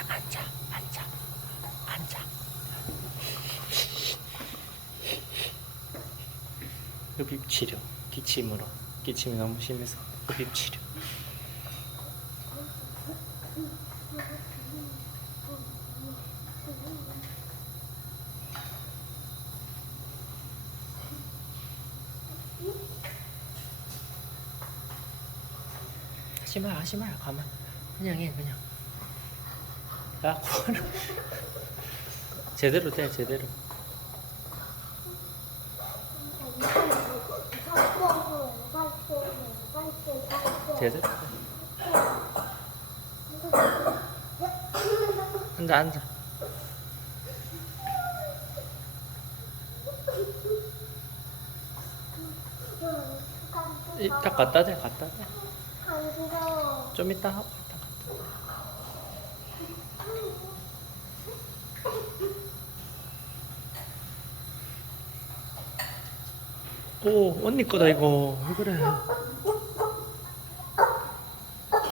앉아, 앉아, 앉아. 흡입 치료, 기침으로. 기침이 너무 심해서 흡입 치료. 하지 마, 가만. 그냥 해, 그냥. 야, 코를. 제대로 돼, 제대로. 제대로 돼. 앉아, 앉아. 이따 갖다 대, 갖다 대. 좀 이따 하고, 이따 갖다 대. 오, 언니 거다, 이거. 왜 그래?